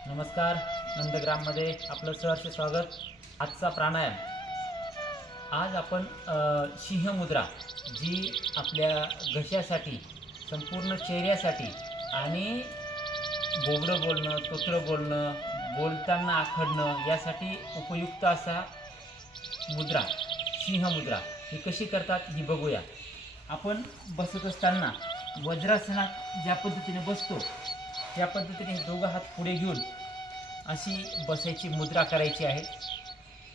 नमस्कार, नंदग्राममध्ये आपलं सहर्ष स्वागत। आजचा प्राणायाम, आज आपण सिंहमुद्रा जी आपल्या घशासाठी, संपूर्ण चेहऱ्यासाठी आणि बोबडं बोलणं, तोतरं बोलणं, बोलताना आखडणं यासाठी उपयुक्त असा मुद्रा सिंहमुद्रा ही कशी करतात ही बघूया। आपण बसत असताना वज्रासनात ज्या पद्धतीने बसतो त्या पद्धतीने दोघं हात पुढे घेऊन अशी बसायची मुद्रा करायची आहे।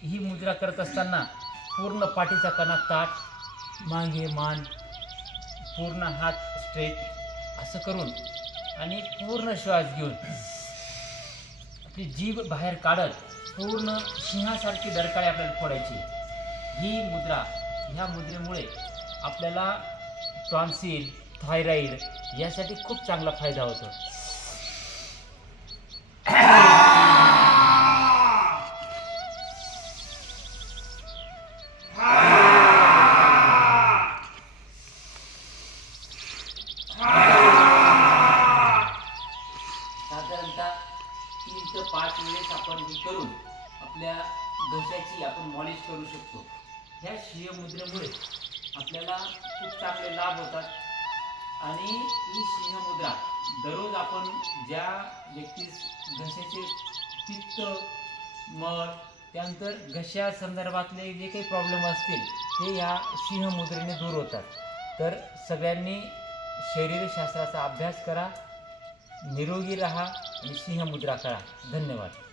ही मुद्रा करत असताना पूर्ण पाठीचा कणा ताठ, मागे मान, पूर्ण हात स्ट्रेट असं करून आणि पूर्ण श्वास घेऊन आपली जीभ बाहेर काढत पूर्ण सिंहासारखी डरकाळी आपल्याला फोडायची। ही मुद्रा, ह्या मुद्रेमुळे आपल्याला टॉन्सिल, थायरॉइड यासाठी खूप चांगला फायदा होतो। साधारणतः 3 ते 5 वेळेस आपण हे करून आपल्या घशाची आपण मॉलिश करू शकतो। ह्या सिंहमुद्रेमुळे आपल्याला खूप चांगले लाभ होतात आणि ही सिंहमुद्रा दररोज आपण ज्या व्यक्तीस घशाचे पित्त, मळ, त्यानंतर घशा संदर्भातले जे काही प्रॉब्लेम असतील ते या सिंहमुद्रेने दूर होतात। तर सगळ्यांनी शरीरशास्त्राचा अभ्यास करा, निरोगी राहा आणि सिंहमुद्रा करा। धन्यवाद।